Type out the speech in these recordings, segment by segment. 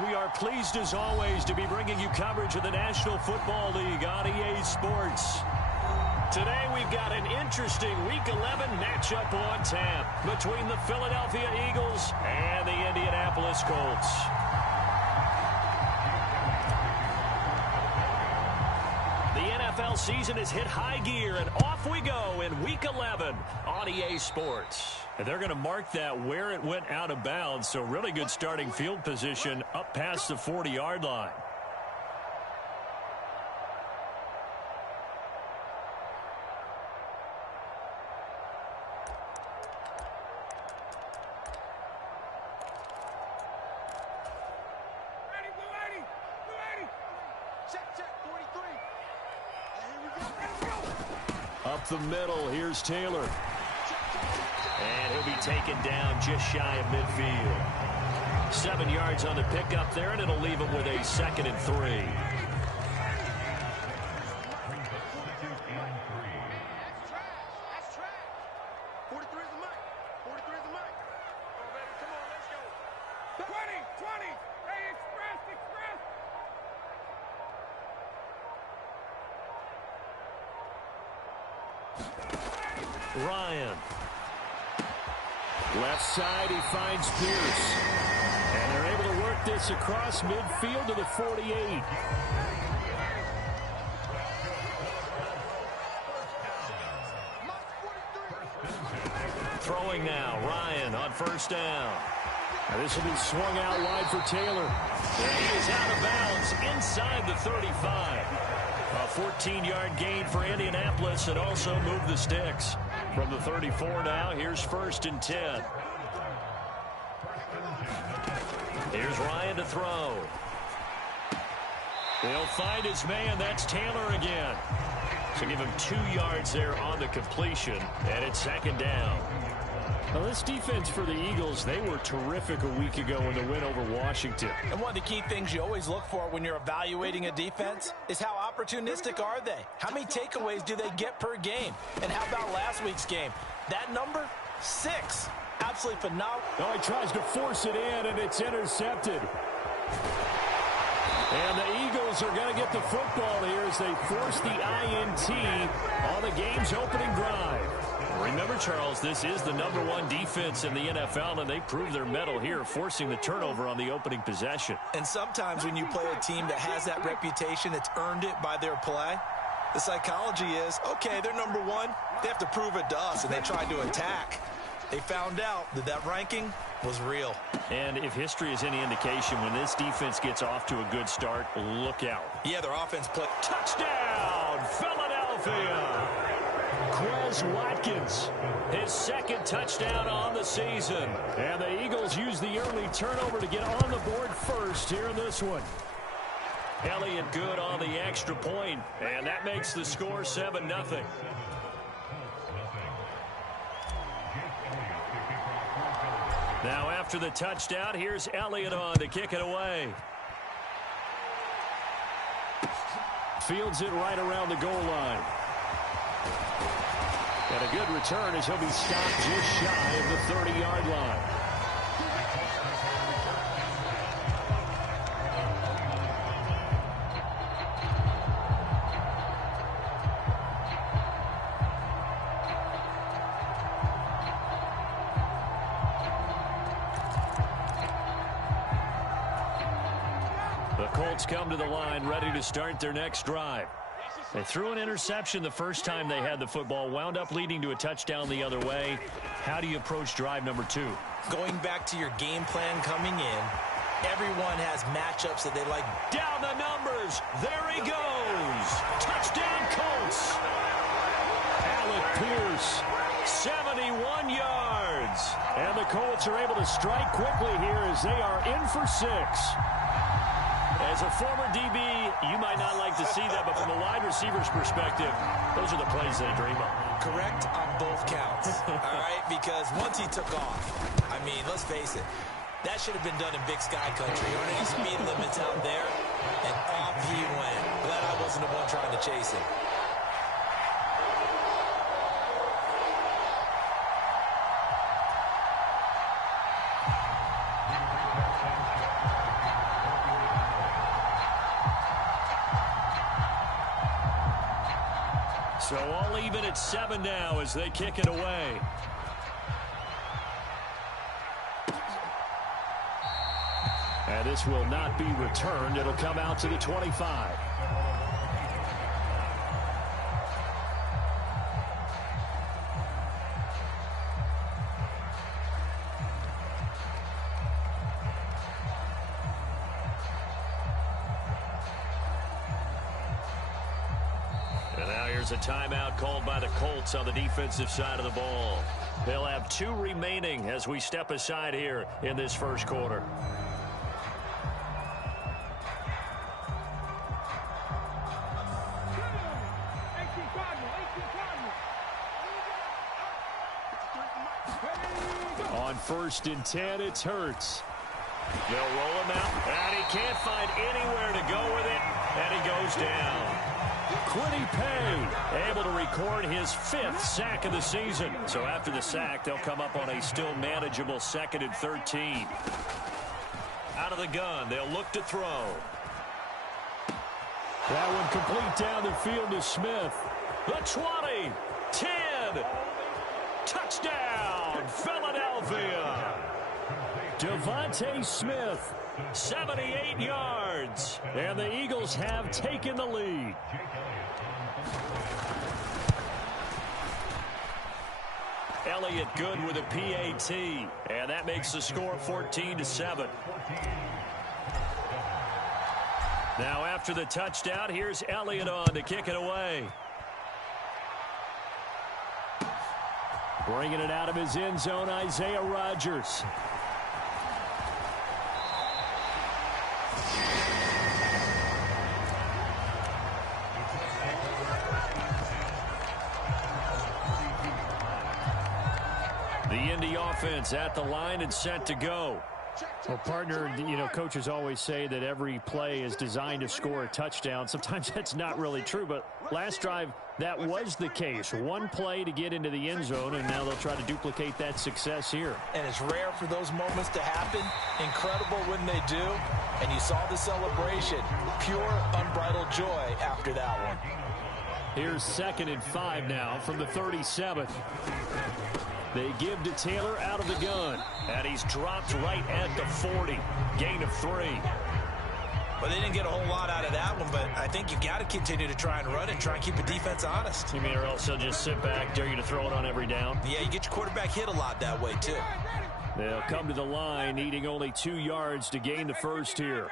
We are pleased as always to be bringing you coverage of the National Football League on EA Sports. Today we've got an interesting Week 11 matchup on tap between the Philadelphia Eagles and the Indianapolis Colts. The NFL season has hit high gear, and off we go in Week 11 on EA Sports. And they're going to mark that where it went out of bounds, so really good starting field position up past the 40-yard line. Up the middle, here's Taylor. And he'll be taken down just shy of midfield. 7 yards on the pickup there, and it'll leave him with a 2nd and 3. Ryan. Left side, he finds Pierce. And they're able to work this across midfield to the 48. Throwing now, Ryan on first down. And this will be swung out wide for Taylor. And he is out of bounds inside the 35. A 14-yard gain for Indianapolis, and also moved the sticks. From the 34 now, here's 1st and 10. Here's Ryan to throw. They'll find his man. That's Taylor again. So give him 2 yards there on the completion, and it's 2nd down. Now, this defense for the Eagles, they were terrific a week ago in the win over Washington. And one of the key things you always look for when you're evaluating a defense is how opportunistic are they? How many takeaways do they get per game? And how about last week's game? That number, 6. Absolutely phenomenal. Oh, he tries to force it in, and it's intercepted. And the Eagles are going to get the football here as they force the INT on the game's opening drive. Remember, Charles, this is the #1 defense in the NFL, and they prove their mettle here, forcing the turnover on the opening possession. And sometimes when you play a team that has that reputation, it's earned it by their play. The psychology is, okay, they're #1. They have to prove it to us, and they tried to attack. They found out that that ranking was real. And if history is any indication, when this defense gets off to a good start, look out. Yeah, their offense play. Touchdown, Philadelphia! Quez Watkins, his 2nd touchdown on the season. And the Eagles use the early turnover to get on the board first here in this one. Elliott good on the extra point, and that makes the score 7-0. Now after the touchdown, here's Elliott on to kick it away. Fields it right around the goal line. And a good return as he'll be stopped just shy of the 30-yard line. The Colts come to the line ready to start their next drive. They threw an interception the first time they had the football, wound up leading to a touchdown the other way. How do you approach drive number 2? Going back to your game plan coming in, everyone has matchups that they like. Down the numbers. There he goes. Touchdown, Colts. Alec Pierce, 71 yards. And the Colts are able to strike quickly here as they are in for 6. As a former DB, you might not like to see that, but from a wide receiver's perspective, those are the plays they dream of. Correct on both counts, all right? Because once he took off, I mean, let's face it, that should have been done in Big Sky Country. There aren't any speed limits out there, and off he went. Glad I wasn't the one trying to chase him. So all even at 7 now as they kick it away. And this will not be returned. It'll come out to the 25. And now here's a timeout called by the Colts on the defensive side of the ball. They'll have 2 remaining as we step aside here in this first quarter. On 1st and 10, it's Hurts. They'll roll him out, and he can't find anywhere to go with it, and he goes down. Quiddy Pay able to record his 5th sack of the season. So after the sack, they'll come up on a still manageable 2nd and 13. Out of the gun, they'll look to throw. That one complete down the field to Smith. The 20, 10, touchdown, Philadelphia. Devontae Smith, 78 yards, and the Eagles have taken the lead. Elliott good with a PAT, and that makes the score 14-7. Now after the touchdown, here's Elliott on to kick it away. Bringing it out of his end zone, Isaiah Rodgers. The Indy offense at the line and set to go. Well, partner, you know, coaches always say that every play is designed to score a touchdown. Sometimes that's not really true, but last drive, that was the case. One play to get into the end zone, and now they'll try to duplicate that success here. And it's rare for those moments to happen. Incredible when they do. And you saw the celebration. Pure, unbridled joy after that one. Here's 2nd and 5 now from the 37. They give to Taylor out of the gun, and he's dropped right at the 40. Gain of 3. Well, they didn't get a whole lot out of that one, but I think you've got to continue to try and run it, try and keep the defense honest. You mean, or else they'll just sit back, dare you to throw it on every down? Yeah, you get your quarterback hit a lot that way, too. They'll come to the line, needing only 2 yards to gain the first here.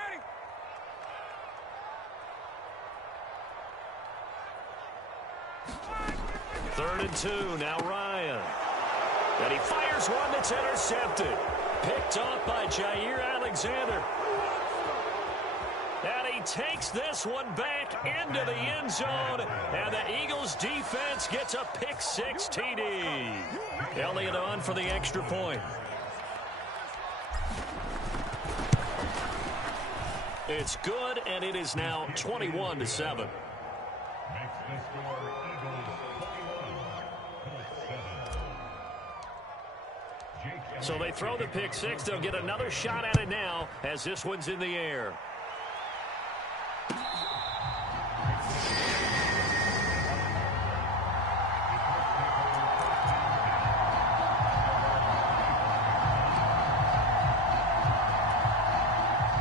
Third and 2, now Ryan. And he fires one that's intercepted. Picked off by Jair Alexander. And he takes this one back into the end zone. And the Eagles defense gets a pick-6 TD. Elliott on for the extra point. It's good, and it is now 21-7. So they throw the pick-6. They'll get another shot at it now as this one's in the air.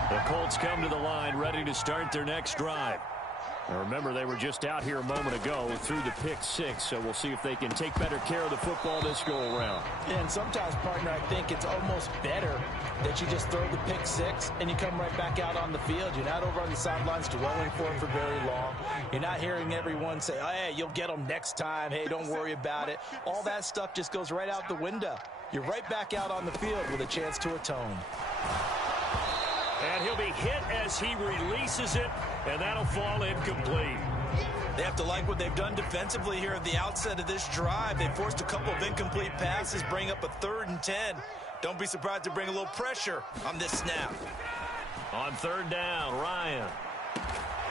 The Colts come to the line ready to start their next drive. Now remember, they were just out here a moment ago through the pick-6, so we'll see if they can take better care of the football this go-around. And sometimes, partner, I think it's almost better that you just throw the pick-6 and you come right back out on the field. You're not over on the sidelines dwelling for it for very long. You're not hearing everyone say, oh, hey, you'll get them next time. Hey, don't worry about it. All that stuff just goes right out the window. You're right back out on the field with a chance to atone. And he'll be hit as he releases it, and that'll fall incomplete. They have to like what they've done defensively here at the outset of this drive. They forced a couple of incomplete passes, bring up a 3rd and 10. Don't be surprised to bring a little pressure on this snap. On 3rd down, Ryan.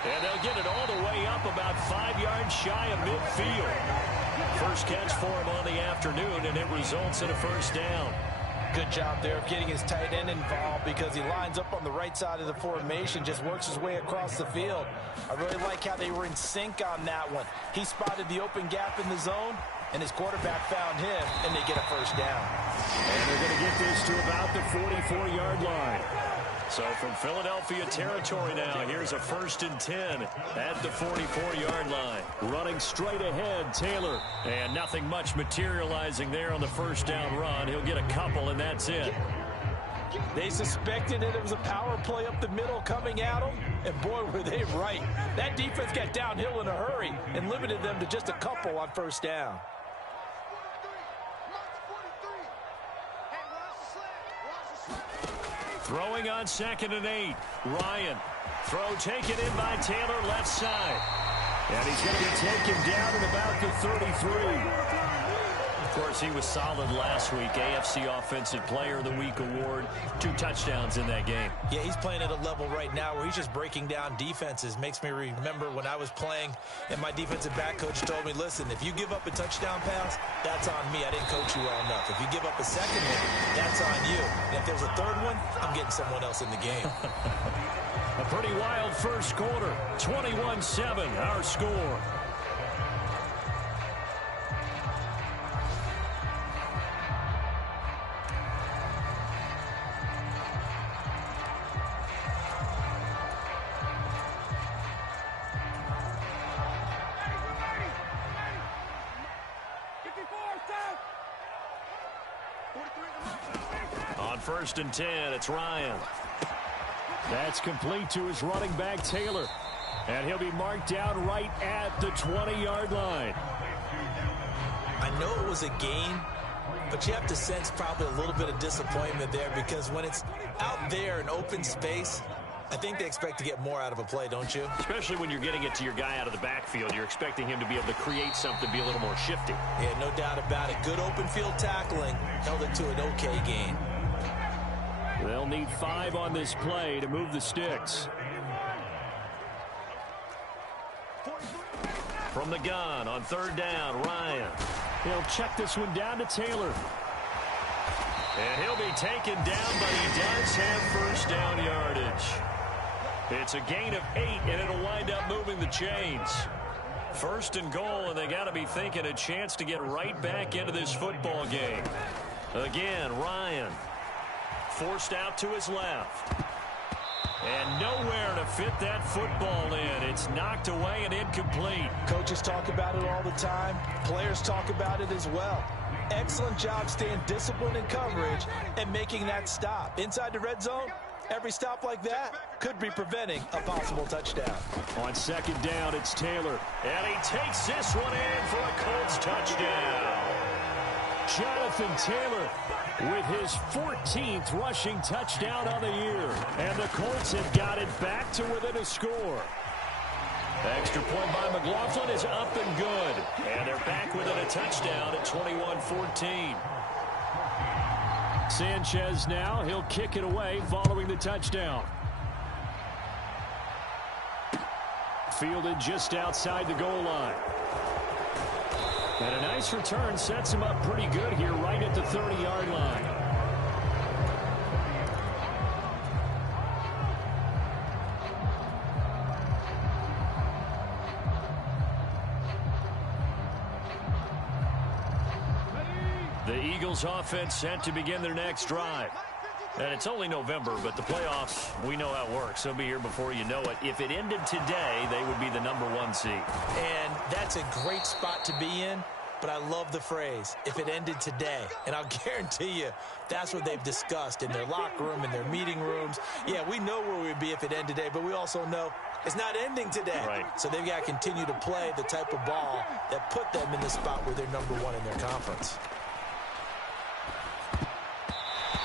And they'll get it all the way up about 5 yards shy of midfield. First catch for him on the afternoon, and it results in a 1st down. Good job there of getting his tight end involved because he lines up on the right side of the formation, just works his way across the field. I really like how they were in sync on that one. He spotted the open gap in the zone, and his quarterback found him, and they get a first down. And they're going to get this to about the 44-yard line. So from Philadelphia territory now, here's a 1st and 10 at the 44-yard line. Running straight ahead, Taylor. And nothing much materializing there on the first down run. He'll get a couple, and that's it. They suspected that it was a power play up the middle coming at them, and boy, were they right. That defense got downhill in a hurry and limited them to just a couple on first down. Throwing on 2nd and 8. Ryan. Throw taken in by Taylor, left side. And he's going to be taken down at about the 33. Of course, he was solid last week. AFC Offensive Player of the Week award. 2 touchdowns in that game. Yeah, he's playing at a level right now where he's just breaking down defenses. Makes me remember when I was playing and my defensive back coach told me, listen, if you give up a touchdown pass, that's on me. I didn't coach you well enough. If you give up a second one, that's on you. And if there's a third one, I'm getting someone else in the game. A pretty wild first quarter. 21-7, our score. On 1st and 10, it's Ryan. That's complete to his running back, Taylor. And he'll be marked down right at the 20-yard line. I know it was a gain, but you have to sense probably a little bit of disappointment there because when it's out there in open space, I think they expect to get more out of a play, don't you? Especially when you're getting it to your guy out of the backfield. You're expecting him to be able to create something, be a little more shifty. Yeah, no doubt about it. Good open field tackling. Held it to an okay gain. They'll need 5 on this play to move the sticks. From the gun on 3rd down, Ryan. He'll check this one down to Taylor. And he'll be taken down, but he does have first down yardage. It's a gain of 8, and it'll wind up moving the chains. 1st and goal, and they got to be thinking a chance to get right back into this football game. Again, Ryan. Forced out to his left. And nowhere to fit that football in. It's knocked away and incomplete. Coaches talk about it all the time. Players talk about it as well. Excellent job staying disciplined in coverage and making that stop. Inside the red zone, every stop like that could be preventing a possible touchdown. On 2nd down, it's Taylor. And he takes this one in for a Colts touchdown. Jonathan Taylor with his 14th rushing touchdown on the year. And the Colts have got it back to within a score. Extra point by McLaughlin is up and good. And they're back within a touchdown at 21-14. Sanchez now, he'll kick it away following the touchdown. Fielded just outside the goal line. And a nice return sets him up pretty good here right at the 30-yard line. The Eagles offense set to begin their next drive. And it's only November, but the playoffs, we know how it works. They'll be here before you know it. If it ended today, they would be the #1 seed. And that's a great spot to be in, but I love the phrase, if it ended today. And I'll guarantee you, that's what they've discussed in their locker room, in their meeting rooms. Yeah, we know where we'd be if it ended today, but we also know it's not ending today. Right. So they've got to continue to play the type of ball that put them in the spot where they're #1 in their conference.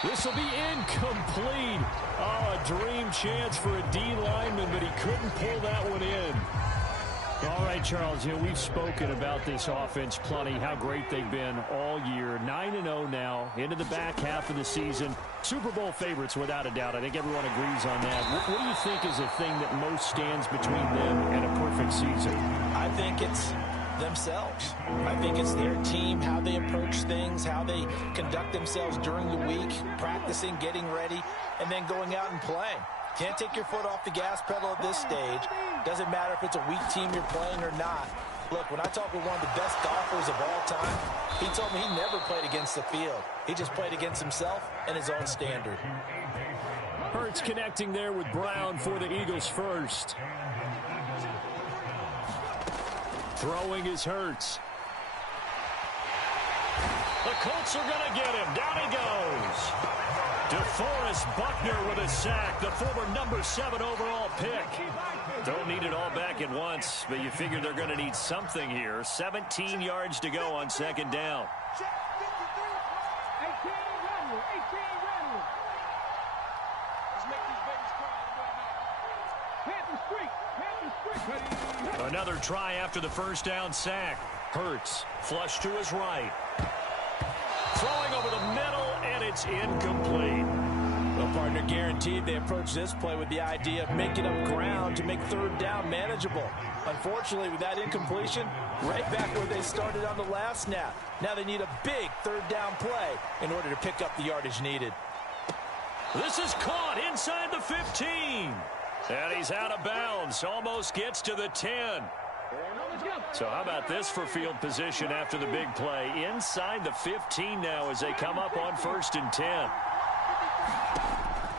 This will be incomplete. Oh, a dream chance for a D lineman, but he couldn't pull that one in. All right, Charles, we've spoken about this offense plenty, how great they've been all year. 9-0 now, into the back half of the season. Super Bowl favorites, without a doubt. I think everyone agrees on that. What do you think is the thing that most stands between them and a perfect season? I think it's themselves. I think it's their team, how they approach things, how they conduct themselves during the week, practicing, getting ready, and then going out and playing. Can't take your foot off the gas pedal at this stage. Doesn't matter if it's a weak team you're playing or not. Look, when I talk with one of the best golfers of all time, he told me he never played against the field. He just played against himself and his own standard. Hurts connecting there with Brown for the Eagles first. Throwing is Hurts. The Colts are going to get him. Down he goes. DeForest Buckner with a sack, the former number 7 overall pick. Don't need it all back at once, but you figure they're going to need something here. 17 yards to go on second down. Another try after the first down sack. Hurts, flush to his right. Throwing over the middle, and it's incomplete. Well, partner, guaranteed they approach this play with the idea of making up ground to make third down manageable. Unfortunately, with that incompletion, right back where they started on the last snap. Now they need a big third down play in order to pick up the yardage needed. This is caught inside the 15. And he's out of bounds. Almost gets to the 10. So how about this for field position after the big play? Inside the 15 now as they come up on 1st and 10.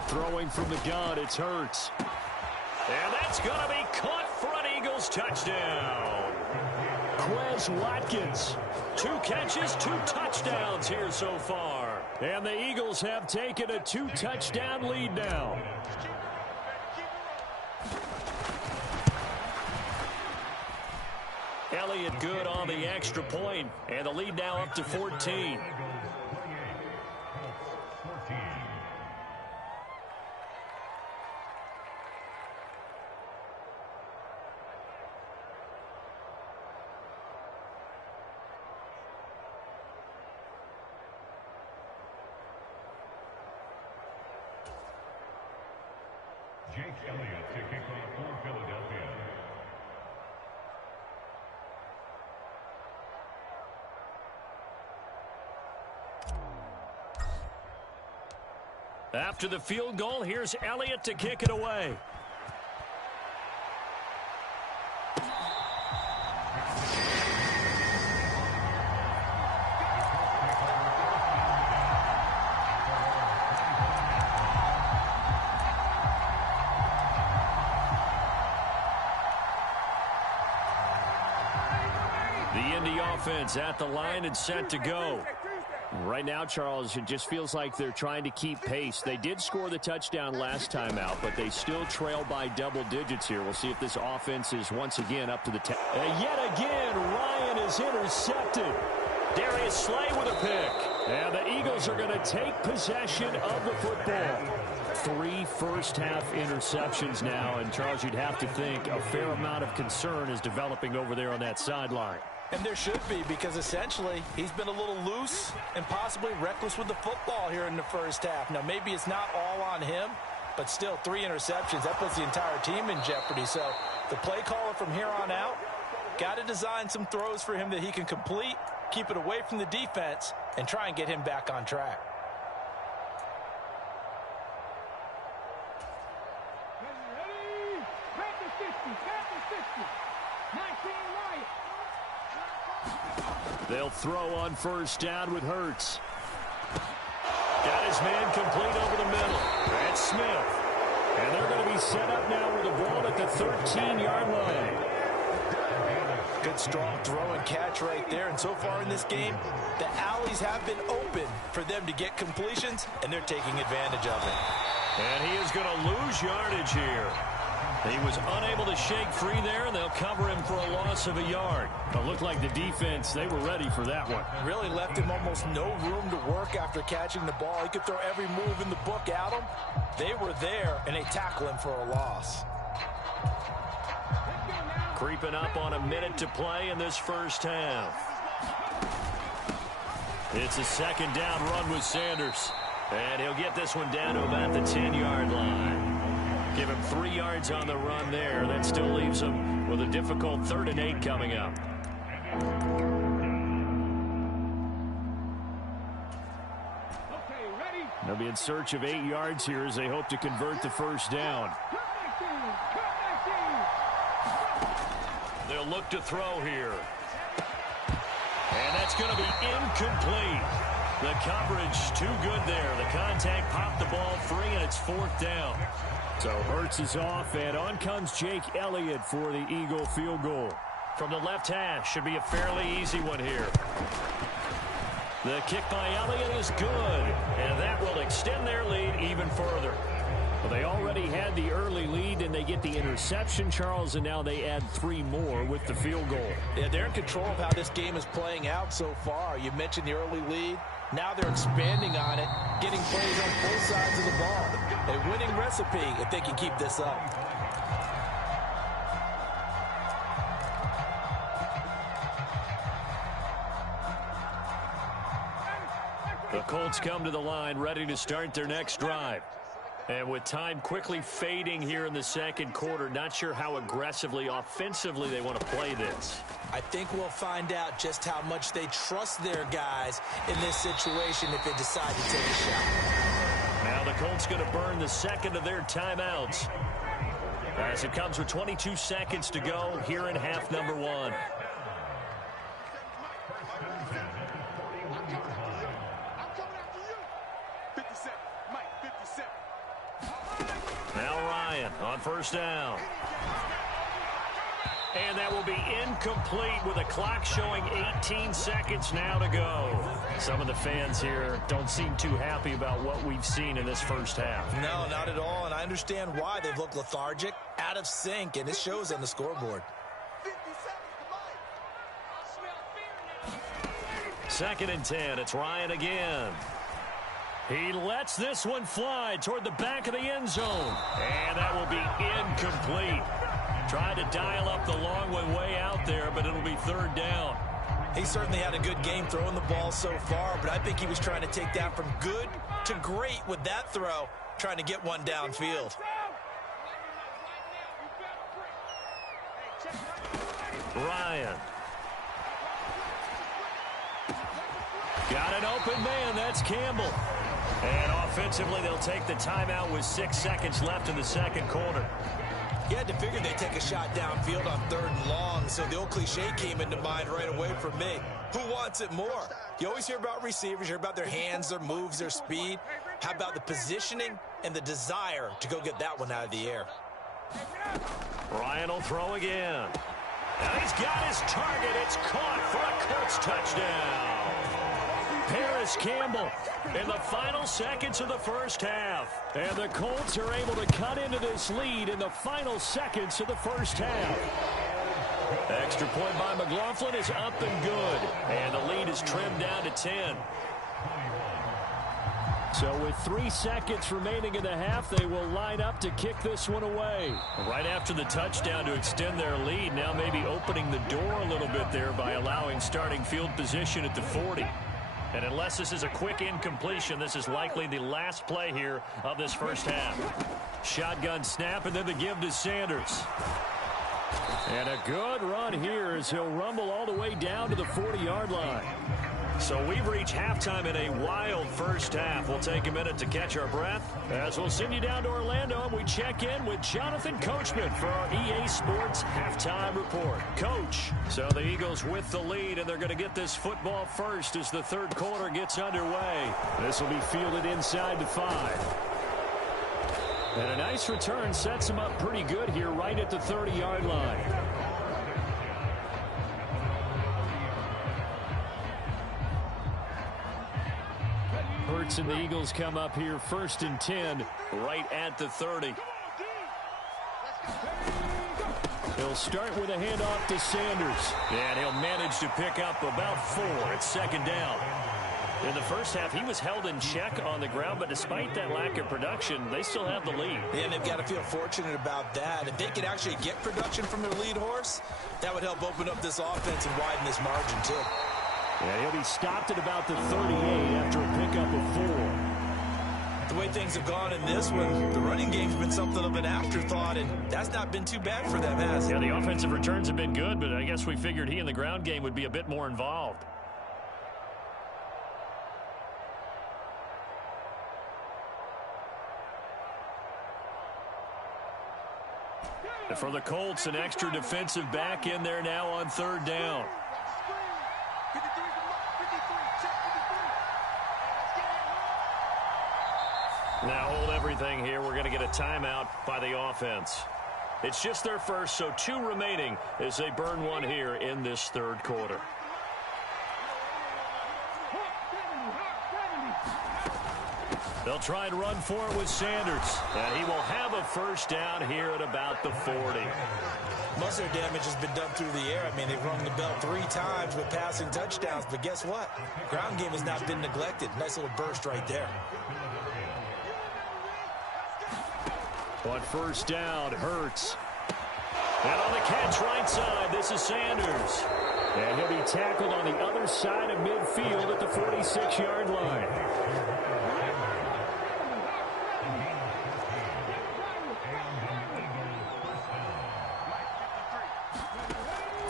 Throwing from the gun, it's Hurts. And that's going to be caught for an Eagles touchdown. Quez Watkins. 2 catches, 2 touchdowns here so far. And the Eagles have taken a 2-touchdown lead now. Elliott good on the extra point, and the lead now up to 14. Jake Elliott to kick off for Philadelphia. After the field goal, here's Elliott to kick it away. The Indy offense at the line and set to go. Right now, Charles, it just feels like they're trying to keep pace. They did score the touchdown last time out, but they still trail by double digits here. We'll see if this offense is once again up to the task. Yet again, Ryan is intercepted. Darius Slay with a pick. And the Eagles are going to take possession of the football. 3 first-half interceptions now, and Charles, you'd have to think a fair amount of concern is developing over there on that sideline. And there should be, because essentially he's been a little loose and possibly reckless with the football here in the first half. Now, maybe it's not all on him, but still 3 interceptions. That puts the entire team in jeopardy. So the play caller from here on out got to design some throws for him that he can complete, keep it away from the defense, and try and get him back on track. They'll throw on first down with Hurts. Got his man complete over the middle. That's Smith. And they're going to be set up now with the ball at the 13-yard line. Good strong throw and catch right there. And so far in this game, the alleys have been open for them to get completions, and they're taking advantage of it. And he is going to lose yardage here. He was unable to shake free there, and they'll cover him for a loss of a yard. But looked like the defense, they were ready for that one. Really left him almost no room to work after catching the ball. He could throw every move in the book at him. They were there, and they tackle him for a loss. Creeping up on a minute to play in this first half. It's a second down run with Sanders. And he'll get this one down to about the 10-yard line. Give him 3 yards on the run there. That still leaves him with a difficult 3rd and 8 coming up. They'll be in search of 8 yards here as they hope to convert the first down. They'll look to throw here. And that's going to be incomplete. The coverage too good there. The contact popped the ball free, and it's 4th down. So Hurts is off, and on comes Jake Elliott for the Eagle field goal. From the left hash, should be a fairly easy one here. The kick by Elliott is good, and that will extend their lead even further. Well, they already had the early lead, and they get the interception, Charles, and now they add 3 more with the field goal. Yeah, they're in control of how this game is playing out so far. You mentioned the early lead. Now they're expanding on it, getting plays on both sides of the ball. A winning recipe if they can keep this up. The Colts come to the line, ready to start their next drive. And with time quickly fading here in the second quarter, not sure how aggressively, offensively they want to play this. I think we'll find out just how much they trust their guys in this situation if they decide to take a shot. Now the Colts going to burn the second of their timeouts, as it comes with 22 seconds to go here in half number 1. Now Ryan on first down. And that will be incomplete with a clock showing 18 seconds now to go. Some of the fans here don't seem too happy about what we've seen in this first half. No, not at all, and I understand why. They've looked lethargic, out of sync, and it shows on the scoreboard. 2nd and 10. It's Ryan again. He lets this one fly toward the back of the end zone. And that will be incomplete. Tried to dial up the long one way out there, but it'll be 3rd down. He certainly had a good game throwing the ball so far, but I think he was trying to take that from good to great with that throw, trying to get one downfield. Ryan. Got an open man. That's Campbell. And offensively, they'll take the timeout with 6 seconds left in the second quarter. You had to figure they'd take a shot downfield on 3rd and long, so the old cliche came into mind right away for me. Who wants it more? You always hear about receivers, you hear about their hands, their moves, their speed. How about the positioning and the desire to go get that one out of the air? Ryan will throw again. And he's got his target. It's caught for a Colts touchdown. Paris Campbell in the final seconds of the first half. And the Colts are able to cut into this lead in the final seconds of the first half. Extra point by McLaughlin is up and good. And the lead is trimmed down to 10. So with 3 seconds remaining in the half, they will line up to kick this one away. Right after the touchdown to extend their lead, now maybe opening the door a little bit there by allowing starting field position at the 40. And unless this is a quick incompletion, this is likely the last play here of this first half. Shotgun snap, and then the give to Sanders. And a good run here as he'll rumble all the way down to the 40-yard line. So we've reached halftime in a wild first half. We'll take a minute to catch our breath as we'll send you down to Orlando and we check in with Jonathan Coachman for our EA Sports Halftime Report. Coach, so the Eagles with the lead, and they're going to get this football first as the third quarter gets underway. This will be fielded inside the 5. And a nice return sets them up pretty good here right at the 30-yard line. Hurts and the Eagles come up here 1st and 10 right at the 30. He'll start with a handoff to Sanders. And he'll manage to pick up about 4 at 2nd down. In the first half, he was held in check on the ground, but despite that lack of production, they still have the lead. And they've got to feel fortunate about that. If they could actually get production from their lead horse, that would help open up this offense and widen this margin, too. Yeah, he'll be stopped at about the 38 after a pickup of 4. The way things have gone in this one, the running game's been something of an afterthought, and that's not been too bad for them, has it? Yeah, the offensive returns have been good, but I guess we figured he in the ground game would be a bit more involved. And for the Colts, an extra defensive back in there now on third down. Now hold everything here. We're going to get a timeout by the offense. It's just their first, so 2 remaining as they burn one here in this third quarter. They'll try and run for it with Sanders. And he will have a first down here at about the 40. Most of their damage has been done through the air. I mean, they've rung the bell 3 times with passing touchdowns. But guess what? Ground game has not been neglected. Nice little burst right there. On first down, Hurts. And on the catch right side, this is Sanders. And he'll be tackled on the other side of midfield at the 46-yard line.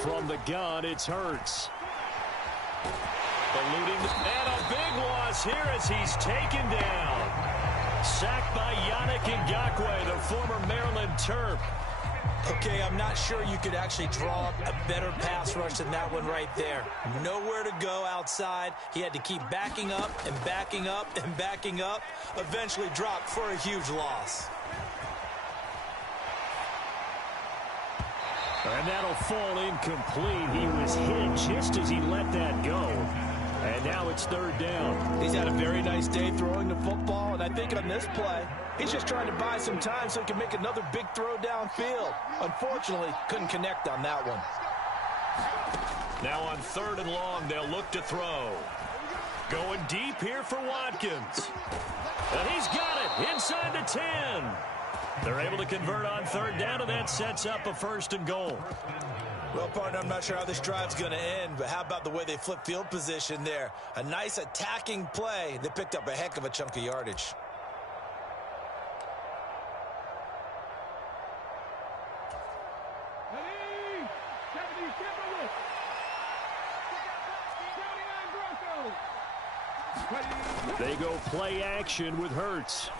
From the gun, it's Hurts. Eluding, and a big loss here as he's taken down. Sacked by Yannick Ngakoue, the former Maryland Terp. Okay, I'm not sure you could actually draw up a better pass rush than that one right there. Nowhere to go outside. He had to keep backing up and backing up and backing up. Eventually dropped for a huge loss. And that'll fall incomplete. He was hit just as he let that go. And now it's third down. He's had a very nice day throwing the football, and I think on this play, he's just trying to buy some time so he can make another big throw downfield. Unfortunately, couldn't connect on that one. Now on third and long, they'll look to throw. Going deep here for Watkins. And he's got it inside the 10. They're able to convert on third down, and that sets up a first and goal. Well, partner, I'm not sure how this drive's going to end, but how about the way they flip field position there? A nice attacking play. They picked up a heck of a chunk of yardage. They go play action with Hurts.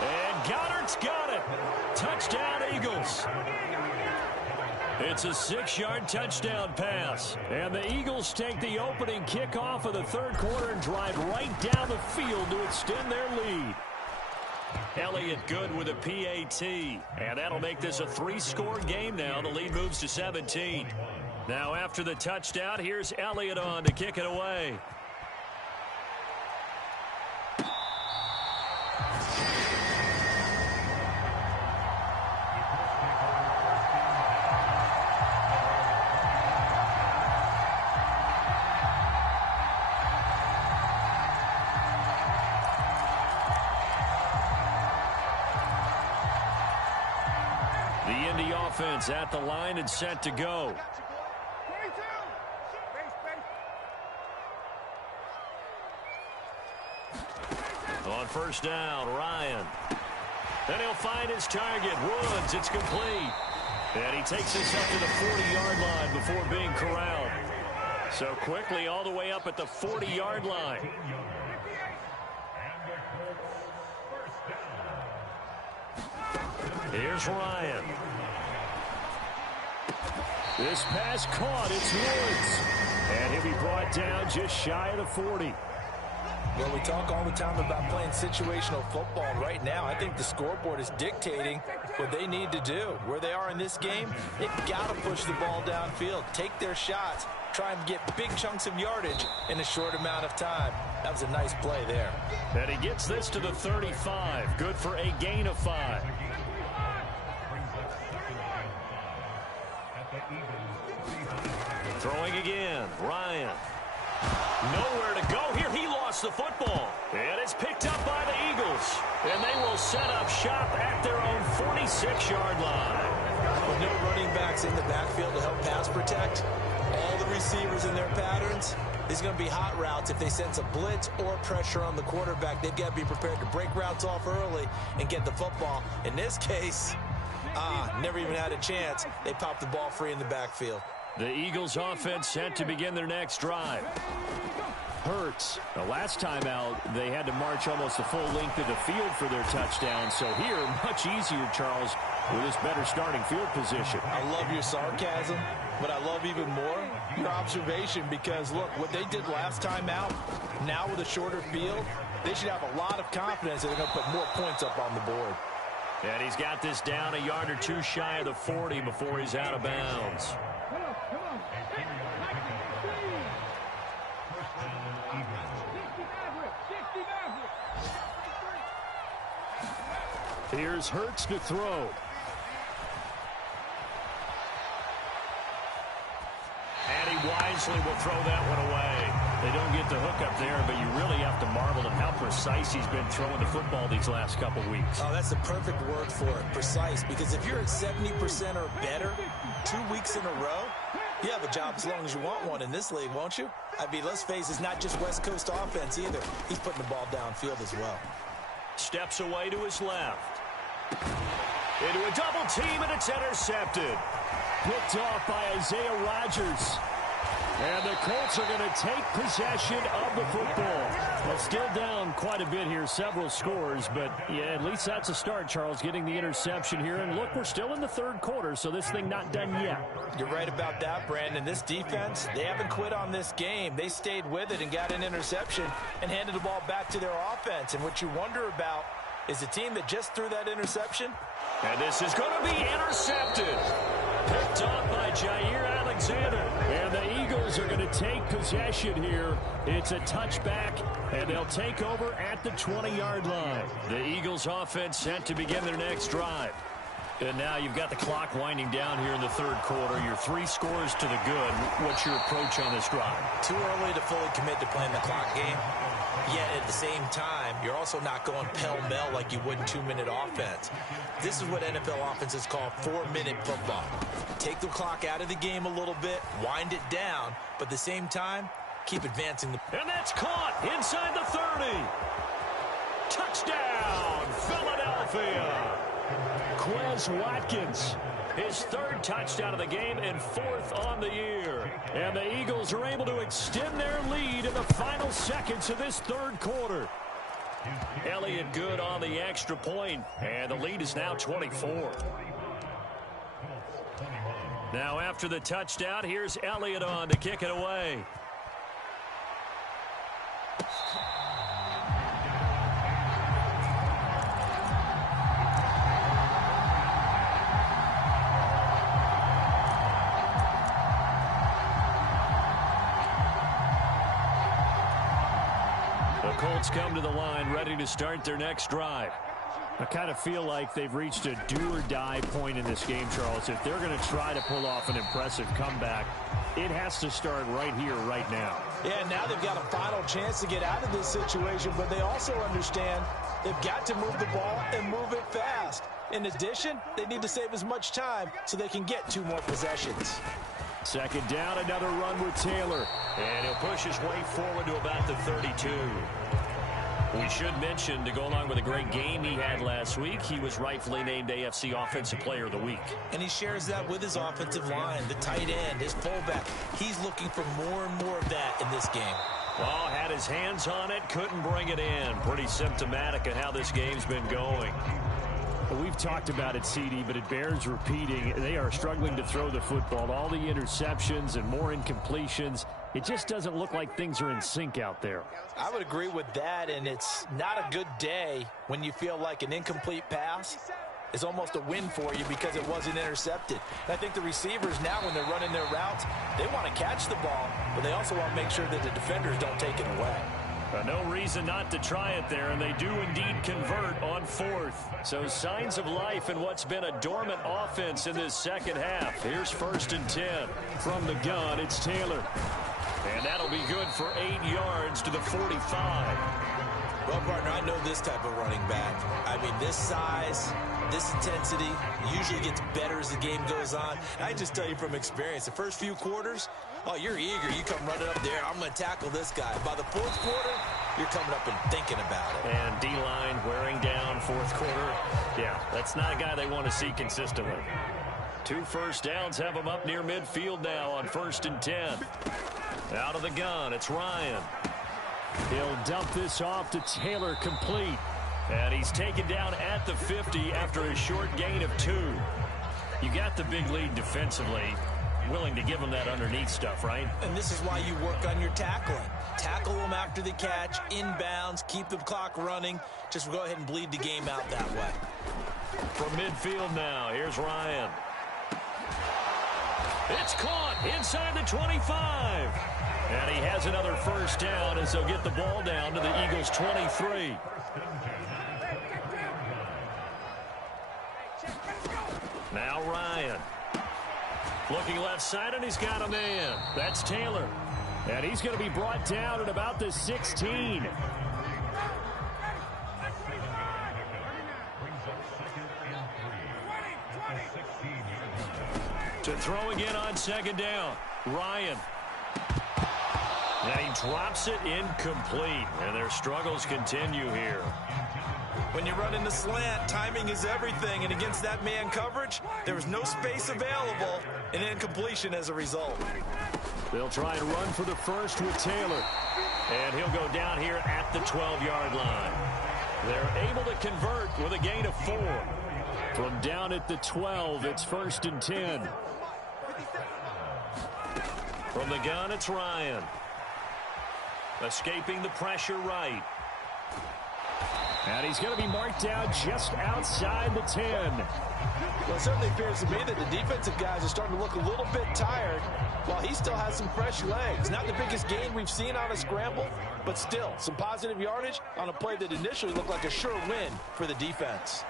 And Goddard's got it. Touchdown, Eagles. It's a 6-yard touchdown pass. And the Eagles take the opening kickoff of the third quarter and drive right down the field to extend their lead. Elliott good with a PAT. And that'll make this a 3-score game now. The lead moves to 17. Now after the touchdown, here's Elliott on to kick it away. Offense at the line and set to go. On first down, Ryan. Then he'll find his target, Woods. It's complete. And he takes this up to the 40-yard line before being corralled. So quickly all the way up at the 40-yard line. Here's Ryan. This pass caught. It's Woods. And he'll be brought down just shy of the 40. Well, we talk all the time about playing situational football. And right now, I think the scoreboard is dictating what they need to do. Where they are in this game, they've got to push the ball downfield, take their shots, try and get big chunks of yardage in a short amount of time. That was a nice play there. And he gets this to the 35. Good for a gain of 5. Throwing again, Ryan. Nowhere to go here. He lost the football. And it's picked up by the Eagles. And they will set up shop at their own 46-yard line. With no running backs in the backfield to help pass protect, all the receivers and their patterns, there's going to be hot routes. If they sense a blitz or pressure on the quarterback, they've got to be prepared to break routes off early and get the football. In this case, never even had a chance. They popped the ball free in the backfield. The Eagles offense set to begin their next drive. Hurts. The last time out, they had to march almost the full length of the field for their touchdown. So here, much easier, Charles, with this better starting field position. I love your sarcasm, but I love even more your observation because, look, what they did last time out, now with a shorter field, they should have a lot of confidence that they're going to put more points up on the board. And he's got this down a yard or two shy of the 40 before he's out of bounds. Here's Hurts to throw. And he wisely will throw that one away. They don't get the hook up there, but you really have to marvel at how precise he's been throwing the football these last couple weeks. Oh, that's the perfect word for it, precise, because if you're at 70% or better 2 weeks in a row, you have a job as long as you want one in this league, won't you? I mean, let's face it, it's not just West Coast offense either. He's putting the ball downfield as well. Steps away to his left. Into a double team, and it's intercepted. Picked off by Isaiah Rodgers. And the Colts are going to take possession of the football. Well, still down quite a bit here, several scores, but yeah, at least that's a start, Charles, getting the interception here. And look, we're still in the third quarter, so this thing not done yet. You're right about that, Brandon. This defense, they haven't quit on this game. They stayed with it and got an interception and handed the ball back to their offense. And what you wonder about is the team that just threw that interception. And this is going to be intercepted. Picked off by Jair Alexander. And the Eagles are going to take possession here. It's a touchback, and they'll take over at the 20-yard line. The Eagles offense set to begin their next drive. And now you've got the clock winding down here in the third quarter. You're 3 scores to the good. What's your approach on this drive? Too early to fully commit to playing the clock game. Yet at the same time, you're also not going pell-mell like you would in 2-minute offense. This is what NFL offenses call 4-minute football. Take the clock out of the game a little bit, wind it down, but at the same time, keep advancing. And that's caught inside the 30. Touchdown, Philadelphia. Quez Watkins, his 3rd touchdown of the game and 4th on the year. And the Eagles are able to extend their lead in the final seconds of this third quarter. Elliott good on the extra point, and the lead is now 24. Now after the touchdown, here's Elliott on to kick it away. Colts come to the line ready to start their next drive. I kind of feel like they've reached a do-or-die point in this game, Charles. If they're going to try to pull off an impressive comeback, it has to start right here, right now. Yeah, now they've got a final chance to get out of this situation, but they also understand they've got to move the ball and move it fast. In addition, they need to save as much time so they can get 2 more possessions. Second down, another run with Taylor. And he'll push his way forward to about the 32. We should mention, to go along with a great game he had last week, he was rightfully named AFC Offensive Player of the Week. And he shares that with his offensive line, the tight end, his fullback. He's looking for more and more of that in this game. Well, had his hands on it, couldn't bring it in. Pretty symptomatic of how this game's been going. We've talked about it, CD, but it bears repeating. They are struggling to throw the football. All the interceptions and more incompletions. It just doesn't look like things are in sync out there. I would agree with that, and it's not a good day when you feel like an incomplete pass is almost a win for you because it wasn't intercepted. And I think the receivers now, when they're running their routes, they want to catch the ball, but they also want to make sure that the defenders don't take it away. No reason not to try it there, and they do indeed convert on 4th. So signs of life in what's been a dormant offense in this second half. Here's 1st and 10. From the gun, it's Taylor. And that'll be good for 8 yards to the 45. Well, partner, I know this type of running back. I mean, this size, this intensity usually gets better as the game goes on. I just tell you from experience, the first few quarters, oh, you're eager. You come running up there. I'm going to tackle this guy. By the fourth quarter, you're coming up and thinking about it. And D-line wearing down fourth quarter. Yeah, that's not a guy they want to see consistently. 2 first downs have him up near midfield now on 1st and 10. Out of the gun, it's Ryan. He'll dump this off to Taylor, complete. And he's taken down at the 50 after a short gain of 2. You got the big lead defensively. Willing to give him that underneath stuff, right? And this is why you work on your tackling. Tackle them after the catch, inbounds, keep the clock running. Just go ahead and bleed the game out that way. From midfield now, here's Ryan. It's caught inside the 25. And he has another first down as they'll get the ball down to the Eagles' 23. Now Ryan. Looking left side, and he's got a man. That's Taylor. And he's going to be brought down at about the 16. To throw again on 2nd down. Ryan. And he drops it incomplete. And their struggles continue here. When you run in the slant, timing is everything. And against that man coverage, there was no space available. And incompletion as a result. They'll try and run for the first with Taylor. And he'll go down here at the 12-yard line. They're able to convert with a gain of 4. From down at the 12, it's 1st and 10. From the gun, it's Ryan. Escaping the pressure right. And he's going to be marked down just outside the 10. Well, it certainly appears to me that the defensive guys are starting to look a little bit tired while he still has some fresh legs. Not the biggest gain we've seen on a scramble, but still some positive yardage on a play that initially looked like a sure win for the defense.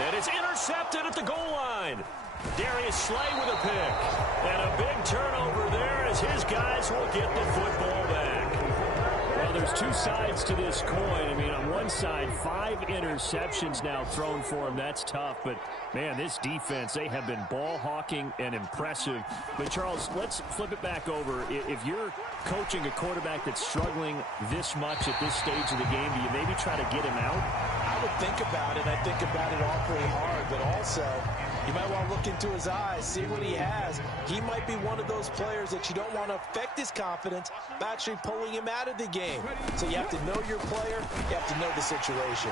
And it's intercepted at the goal line. Darius Slay with a pick. And a big turnover there as his guys will get the football back. Well, there's 2 sides to this coin. I mean, on one side, 5 interceptions now thrown for him. That's tough. But, man, this defense, they have been ball hawking and impressive. But, Charles, let's flip it back over. If you're coaching a quarterback that's struggling this much at this stage of the game, do you maybe try to get him out? I would think about it. I think about it awfully hard. But also, you might want to look into his eyes, see what he has. He might be one of those players that you don't want to affect his confidence by actually pulling him out of the game. So you have to know your player. You have to know the situation.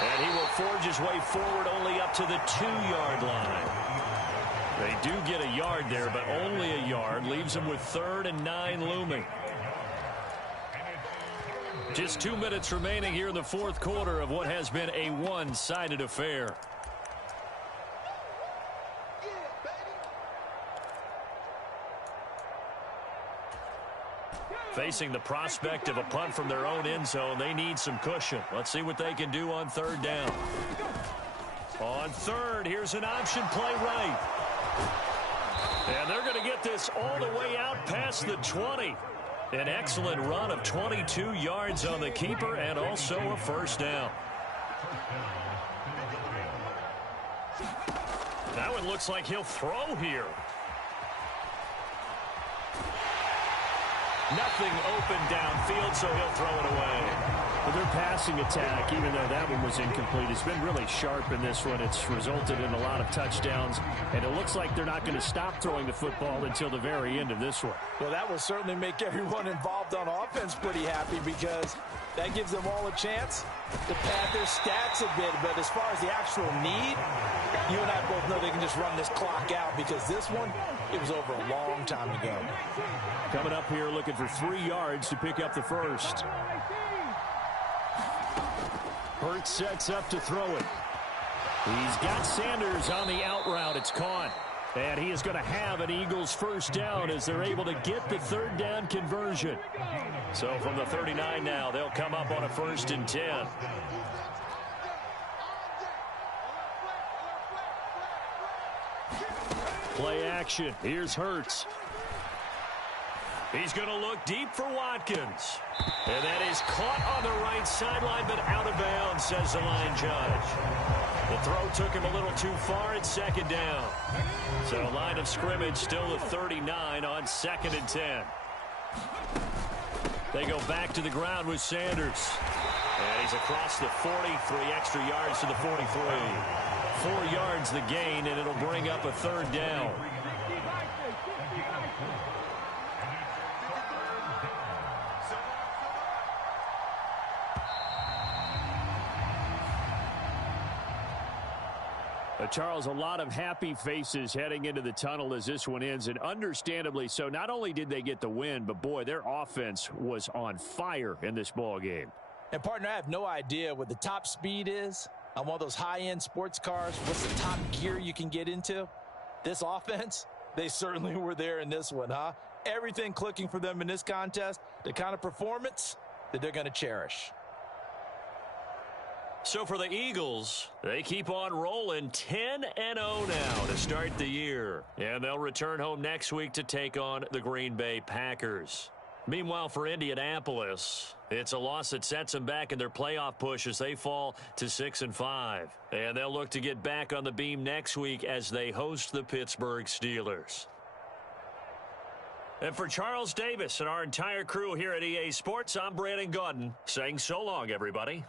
And he will forge his way forward only up to the 2-yard line. They do get a yard there, but only a yard. Leaves them with 3rd and 9 looming. Just 2 minutes remaining here in the 4th quarter of what has been a one-sided affair. Facing the prospect of a punt from their own end zone, they need some cushion. Let's see what they can do on 3rd down. On 3rd, here's an option play right. And they're going to get this all the way out past the 20. An excellent run of 22 yards on the keeper and also a first down. That one looks like he'll throw here. Nothing open downfield, so he'll throw it away. Well, their passing attack, even though that one was incomplete, has been really sharp in this one. It's resulted in a lot of touchdowns, and it looks like they're not going to stop throwing the football until the very end of this one. Well, that will certainly make everyone involved on offense pretty happy because that gives them all a chance to pad their stats a bit. But as far as the actual need, you and I both know they can just run this clock out because this one, it was over a long time ago. Coming up here looking for 3 yards to pick up the first. Hurts sets up to throw it. He's got Sanders on the out route. It's caught. And he is going to have an Eagles first down as they're able to get the 3rd down conversion. So from the 39 now, they'll come up on a 1st and 10. Play action. Here's Hurts. He's going to look deep for Watkins. And that is caught on the right sideline, but out of bounds, says the line judge. The throw took him a little too far at second down. So line of scrimmage still at 39 on 2nd and 10. They go back to the ground with Sanders. And he's across the 40, 3 extra yards to the 43. 4 yards the gain, and it'll bring up a 3rd down. Charles, a lot of happy faces heading into the tunnel as this one ends, and understandably so. Not only did they get the win, but, boy, their offense was on fire in this ball game. And, partner, I have no idea what the top speed is on one of those high-end sports cars. What's the top gear you can get into? This offense, they certainly were there in this one, huh? Everything clicking for them in this contest, the kind of performance that they're going to cherish. So for the Eagles, they keep on rolling 10-0 now to start the year. And they'll return home next week to take on the Green Bay Packers. Meanwhile, for Indianapolis, it's a loss that sets them back in their playoff push as they fall to 6-5. And they'll look to get back on the beam next week as they host the Pittsburgh Steelers. And for Charles Davis and our entire crew here at EA Sports, I'm Brandon Gaudin saying so long, everybody.